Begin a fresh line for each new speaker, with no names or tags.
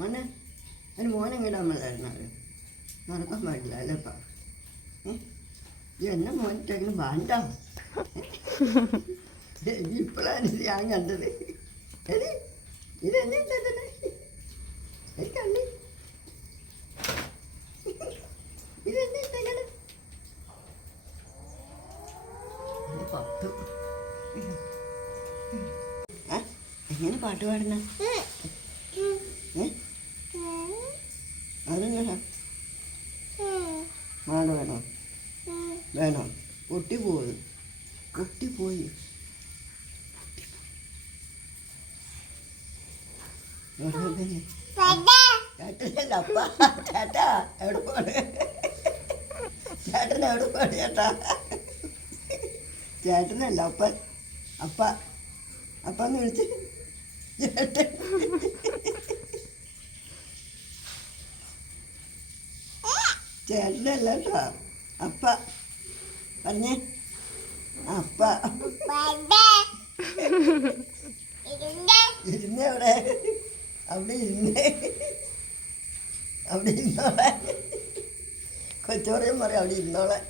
മോനെ അതിന് മോനെങ്ങനെ നമ്മളായിരുന്നത് മറക്കാൻ പാടില്ല അല്ലപ്പാ എന്നെ മോനിട്ടെങ്കിലും വേണ്ട? ഇപ്പോഴാണ് ഇത് ഞാൻ കണ്ടത്. എടി ഇതെന്നെ ഇട്ടതന്നെ കണ്ടി ഇതെന്നെ ഇട്ടങ്ങനെ പത്ത്. എങ്ങനെ പാട്ട് പാടുന്ന? മാട് വേണോ? വേണോ? പൊട്ടിപ്പോയി. പൊട്ടിപ്പോയി. ചേട്ടനല്ല അപ്പ. ചേട്ടാ എവിടെ ചേട്ടൻ ചേട്ടാ? ചേട്ടനല്ല അപ്പ. അപ്പ അപ്പന്ന് വിളിച്ചു. ചേട്ടൻ. ചേട്ടല്ല കേട്ടോ അപ്പ പറഞ്ഞേ. അപ്പ. ഇരുന്നേ. അവിടെ. അവിടെ ഇരുന്നേ. അവിടെ ഇരുന്നോളെ. കൊച്ചോറിയും പറയും അവിടെ ഇരുന്നോളെ.